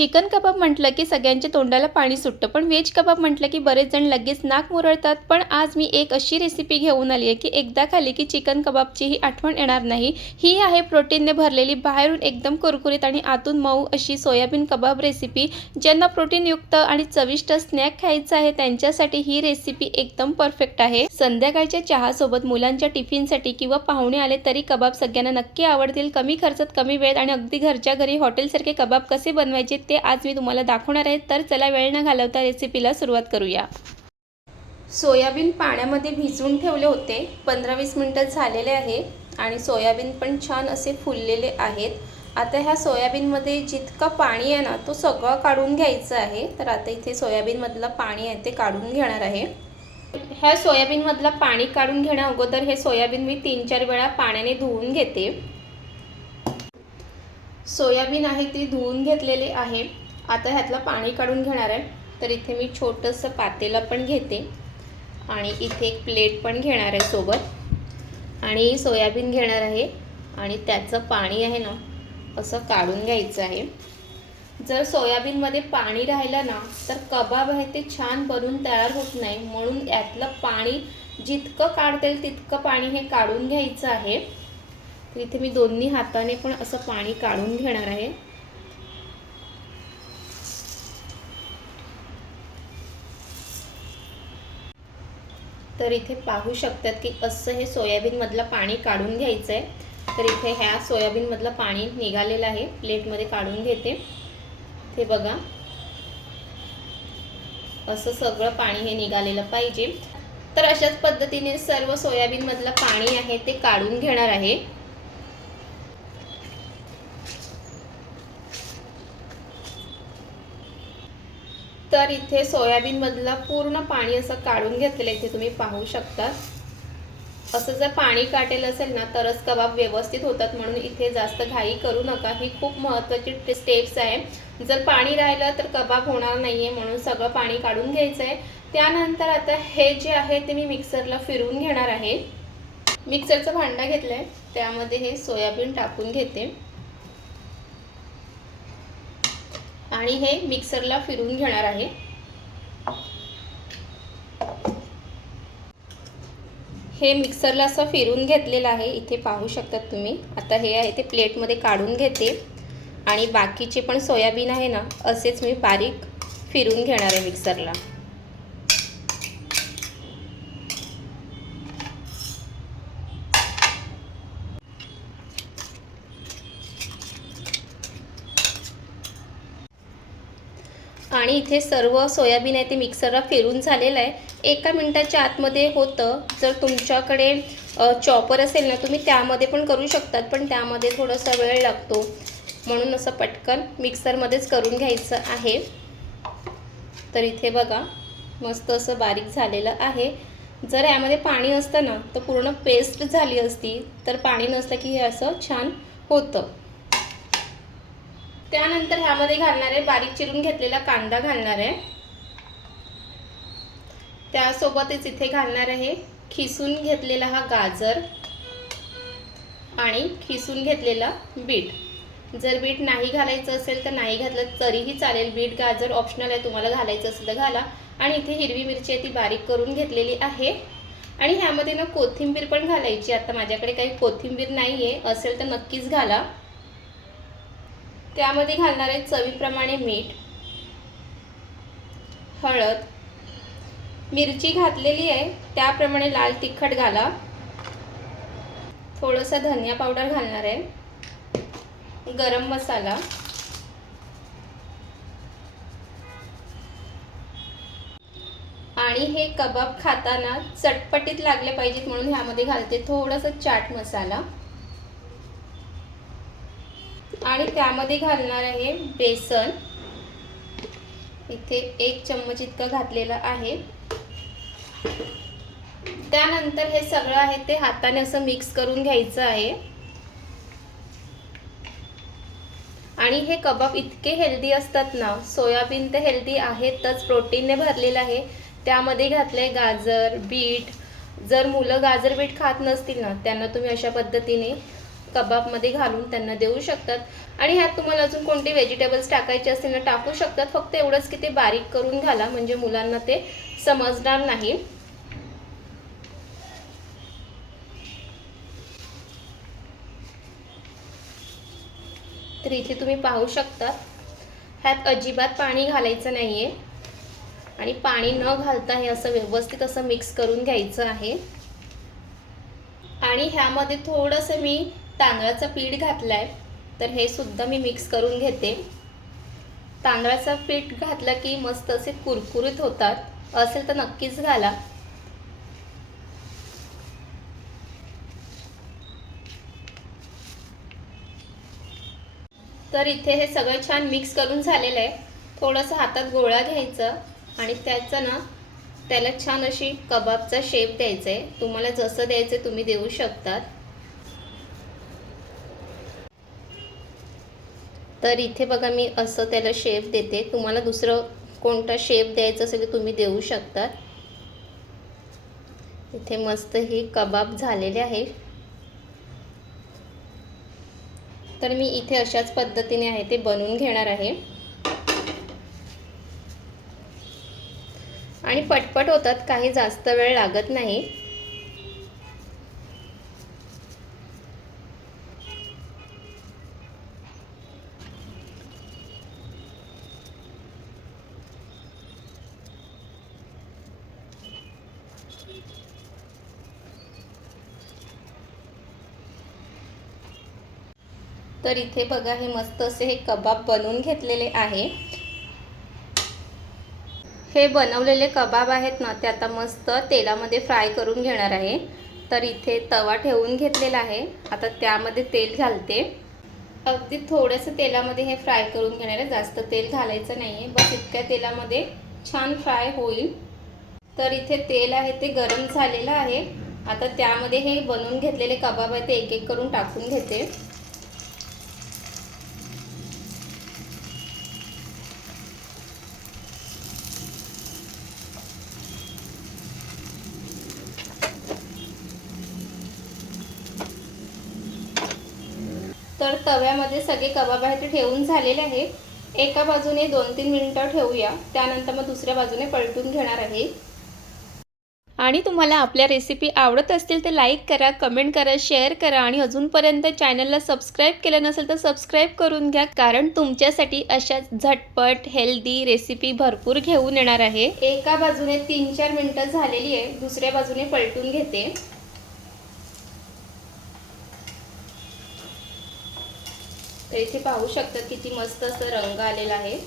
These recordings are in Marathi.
चिकन कबाब म्हटलं की सगळ्यांच्या तोंडाला पाणी सुटतं, पण व्हेज कबाब म्हटलं की बरेच जण लगेच नाक मुरळतात. पण आज मी एक अशी रेसिपी घेऊन आली आहे की एकदा खाल्ली की चिकन कबाबची ही आठवण येणार नाही. ही आहे प्रोटीनने भरलेली, बाहेरून एकदम कुरकुरीत आणि आतून मऊ अशी सोयाबीन कबाब रेसिपी. ज्यांना प्रोटीनयुक्त आणि चविष्ट स्नॅक खायचं आहे त्यांच्यासाठी ही रेसिपी एकदम परफेक्ट आहे. संध्याकाळच्या चहासोबत, मुलांच्या टिफिनसाठी किंवा पाहुणे आले तरी कबाब सगळ्यांना नक्की आवडतील. कमी खर्चात, कमी वेळेत आणि अगदी घरच्या घरी हॉटेलसारखे कबाब कसे बनवायचे ते आज मी तुम्हाला दाखवणार आहे. तर चला वेळ न घालवता रेसिपीला सुरुवात करूया. सोयाबीन पाण्यामध्ये भिजवून ठेवले होते, 15-20 मिनिटं झालेले आहे आणि सोयाबीन पण छान असे फुललेले आहेत. आता ह्या सोयाबीनमध्ये जितकं पाणी आहे ना तो सगळं काढून घ्यायचं आहे. तर आता इथे सोयाबीनमधलं पाणी आहे ते काढून घेणार आहे. ह्या सोयाबीनमधलं पाणी काढून घेण्या अगोदर हे सोयाबीन मी 3-4 वेळा पाण्याने धुवून घेते. सोयाबीन आहे ती धुवून घेतलेले आहे. आता ह्यातलं पाणी काढून घेणार आहे. तर इथे मी छोटंसं पातेलं पण घेते आणि इथे एक प्लेट पण घेणार आहे सोबत आणि सोयाबीन घेणार आहे आणि त्याचं पाणी आहे ना असं काढून घ्यायचं आहे. जर सोयाबीनमध्ये पाणी राहिलं ना तर कबाब आहे ते छान बनून तयार होत नाही, म्हणून यातलं पाणी जितकं काढता येईल तितकं पाणी हे काढून घ्यायचं आहे. तर इथे मी दोन्ही हाताने पण असं पाणी काढून घेणार आहे. तर इथे पाहू शकतात की असं हे सोयाबीनमधलं पाणी काढून घ्यायचं आहे. तर इथे ह्या सोयाबीनमधलं पाणी निघालेलं आहे, प्लेटमध्ये काढून घेते. ते बघा असं सगळं पाणी हे निघालेलं पाहिजे. तर अशाच पद्धतीने सर्व सोयाबीनमधलं पाणी आहे ते काढून घेणार आहे. तर इथे सोयाबीनमधलं पूर्ण पाणी असं काढून घेतलेलं इथे तुम्ही पाहू शकता. असं जर पाणी काढेल असेल ना तरच कबाब व्यवस्थित होतात, म्हणून इथे जास्त घाई करू नका. ही खूप महत्त्वाची स्टेप्स आहे. जर पाणी राहिलं तर कबाब होणार नाही आहे, म्हणून सगळं पाणी काढून घ्यायचं आहे. त्यानंतर आता हे जे आहे ते मी मिक्सरला फिरवून घेणार आहे. मिक्सरचं भांडं घेतलं आहे, त्यामध्ये हे सोयाबीन टाकून घेते आणि हे मिक्सरला फिरवून घेणार आहे. हे मिक्सरला असं फिरवून घेतलेलं आहे, इथे पाहू शकतात तुम्ही. आता हे आहे ते प्लेटमध्ये काढून घेते आणि बाकीचे पण सोयाबीन आहे ना असेच मी बारीक फिरवून घेणार आहे मिक्सरला. आणि इथे सर्व सोयाबीन आहे ते मिक्सरला फिरून झालेलं आहे. 1 मिनिटाच्या आतमध्ये होतं. जर तुमच्याकडे चॉपर असेल ना तुम्ही त्यामध्ये पण करू शकतात, पण त्यामध्ये थोडासा वेळ लागतो, म्हणून असं पटकन मिक्सरमध्येच करून घ्यायचं आहे. तर इथे बघा मस्त असं बारीक झालेलं आहे. जर यामध्ये पाणी असतं ना तर पूर्ण पेस्ट झाली असती, तर पाणी नसलं की हे असं छान होतं. त्यानंतर ह्यामध्ये घालणार आहे बारीक चिरून घेतलेला कांदा घालणार आहे. त्यासोबतच इथे घालणार आहे खिसून घेतलेला हा गाजर आणि खिसून घेतलेला बीट. जर बीट नाही घालायचं असेल तर नाही घातलं तरीही चालेल. बीट गाजर ऑप्शनल आहे, तुम्हाला घालायचं असेल तर घाला. आणि इथे हिरवी मिरची आहे ती बारीक करून घेतलेली आहे आणि ह्यामध्ये ना कोथिंबीर पण घालायची. आता माझ्याकडे काही कोथिंबीर नाही आहे, असेल तर नक्कीच घाला. त्यामध्ये घालणार आहे चवीप्रमाणे मीठ, हळद, मिरची घातलेली आहे त्याप्रमाणे लाल तिखट घाला, थोडासा धनिया पावडर घालणार आहे, गरम मसाला आणि हे कबाब खाताना चटपटीत लागले पाहिजेत म्हणून ह्यामध्ये घालते थोडासा चाट मसाला आणि त्यामध्ये घालणार आहे बेसन. इथे 1 चम्मच इतका घातलेला आहे. त्यानंतर हे सगळं आहे ते हाताने असं मिक्स करून घ्यायचं आहे. आणि हे कबाब इतके हेल्दी असतात ना, सोयाबीन तर हेल्दी आहेतच, प्रोटीनने भरलेलं आहे. त्यामध्ये घातले गाजर, बीट. जर मुलं गाजर बीट खात नसतील ना त्यांना तुम्ही अशा पद्धतीने कबाबमध्ये घालून त्यांना देऊ शकतात। आणि ह्यात तुम्हाला अजून कोणते व्हेजिटेबल्स टाकायचे असतील ना टाकू शकतात, फक्त एवढंच की ते बारीक करून घाला म्हणजे मुलांना ते समजणार नाही। तर इथे तुम्ही पाहू शकता ह्यात अजिबात पाणी घालायचं नाही आहे आणि पाणी न घालता हे असं व्यवस्थित असं मिक्स करून घ्यायचं आहे। आणि ह्यामध्ये थोडंसं मी तांदळाचं पीठ घातलं आहे, तर हे सुद्धा मी मिक्स करून घेते। तांदळाचं पीठ घातलं की मस्त असे कुरकुरीत होतात, असेल तर नक्कीच घाला। तर इथे हे सगळं छान मिक्स करून झालेलं आहे। थोडंसं हातात गोळा घ्यायचं आणि त्याला छान अशी कबाबचा शेप द्यायचा आहे। तुम्हाला जसं द्यायचं तुम्ही देऊ शकतात। तर इथे बघा मी असं त्याला शेप देते, तुम्हाला दुसरं कोणता शेप द्यायचा असेल तर तुम्ही देऊ शकता। इथे मस्त हे कबाब झालेले आहे। तर मी इथे अशाच पद्धतीने आहे ते बनवून घेणार आहे आणि पटपट होतात, काही जास्त वेळ लागत नाही। तर इथे बघा हे मस्त असे हे कबाब बनवून घेतलेले आहे। हे बनवलेले कबाब आहेत ना ते आता मस्त तेलामध्ये फ्राय करून घेणार आहे। तर इथे तवा ठेवून घेतलेला आहे, आता त्यामध्ये तेल घालते। अगदी थोडंसं तेलामध्ये हे फ्राय करून घेणार आहे, जास्त तेल घालायचं नाही आहे, बस इतक्या तेलामध्ये छान फ्राय होईल। तर इथे तेल आहे ते गरम झालेलं आहे, आता त्यामध्ये हे बनवून घेतलेले कबाब आहे ते एक एक करून टाकून घेते। तर तव्यामध्ये सगळे कबाब आहे ते ठेवून झालेले आहे। एका बाजूने 2-3 मिनिटं ठेवूया, त्यानंतर मग दुसऱ्या बाजूने पलटून घेणार आहे। आणि तुम्हाला आपल्या रेसिपी आवडत असतील तर लाईक करा, कमेंट करा, शेअर करा आणि अजूनपर्यंत चॅनलला सबस्क्राईब केलं नसेल तर सबस्क्राईब करून घ्या, कारण तुमच्यासाठी अशाच झटपट हेल्दी रेसिपी भरपूर घेऊन येणार आहे। एका बाजूने 3-4 मिनिटं झालेली आहे, दुसऱ्या बाजूने पलटून घेते। तर इथे पाहू शकता किती मस्त असं रंग आलेला आहे।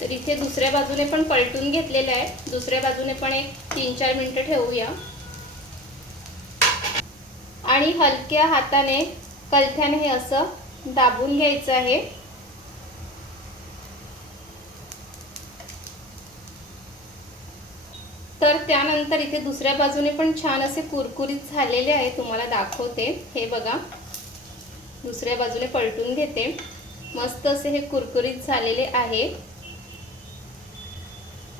तर इथे दुसऱ्या बाजूने पण पलटून घेतलेलं आहे, दुसऱ्या बाजूने पण एक 3-4 मिनिटं ठेवूया आणि हलक्या हाताने कलथ्याने हे असं दाबून घ्यायचं आहे। तर त्यानंतर इथे दुसऱ्या बाजूने पण छान असे कुरकुरीत झालेले आहे, तुम्हाला दाखवते। हे बघा दुसऱ्या बाजूने पलटून घेते, मस्त असे हे कुरकुरीत झालेले आहे।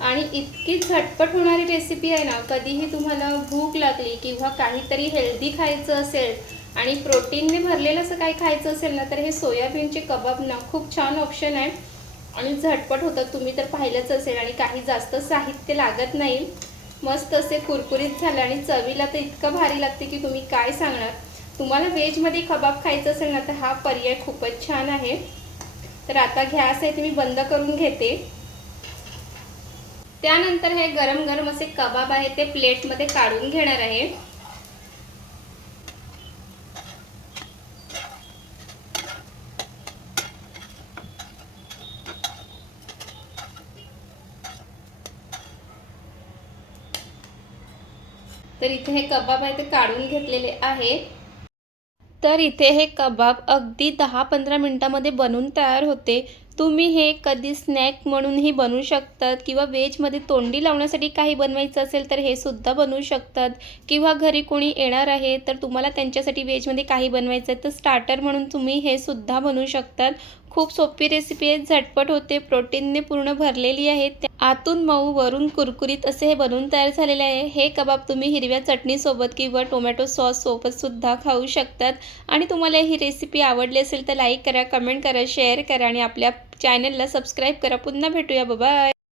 आणि इतकी झटपट होणारी रेसिपी आहे ना, कधीही तुम्हाला भूक लागली किंवा काहीतरी हेल्दी खायचं असेल आणि प्रोटीनने भरलेलं असं काही खायचं असेल ना, तर हे सोयाबीनचे कबाब ना खूप छान ऑप्शन आहे आणि झटपट होतात। तुम्ही तर पाहिलंच असेल आणि काही जास्त साहित्य लागत नाही, मस्त असे कुरकुरीत झाले आणि चवीला तर इतकं भारी लागते की तुम्ही काय सांगणार। तुम्हाला व्हेजमध्ये कबाब खायचं असेल ना तर हा पर्याय खूपच छान आहे। तर आता गॅस आहे ते मी बंद करून घेते। त्यानंतर हे गरम गरम असे कबाब आहे ते प्लेटमध्ये काढून घेणार आहे। तर इथे हे कबाब आहे ते काढून घेतलेले आहे। तर इथे हे कबाब अगदी 10-15 मिनिटांमध्ये बनून तयार होते। तुम्ही हे कधी स्नॅक म्हणूनही बनवू शकतात किंवा व्हेजमध्ये तोंडी लावण्यासाठी काही बनवायचं असेल तर हे सुद्धा बनवू शकतात किंवा घरी कोणी येणार आहे तर तुम्हाला त्यांच्यासाठी व्हेजमध्ये काही बनवायचं आहे तर स्टार्टर म्हणून तुम्ही हे सुद्धा बनवू शकतात. खूप सोपी रेसिपी आहे, झटपट होते, प्रोटीनने पूर्ण भरलेली आहे. आतून मऊ वरून कुरकुरीत असे हे बनवून तयार झालेले आहे. हे कबाब तुम्ही हिरव्या चटणीसोबत किंवा टोमॅटो सॉससोबत सुद्धा खाऊ शकतात. आणि तुम्हाला ही रेसिपी आवडली असेल तर लाईक करा, कमेंट करा, शेअर करा आणि आपल्या चॅनलला सबस्क्राईब करा. पुन्हा भेटूया. बाय.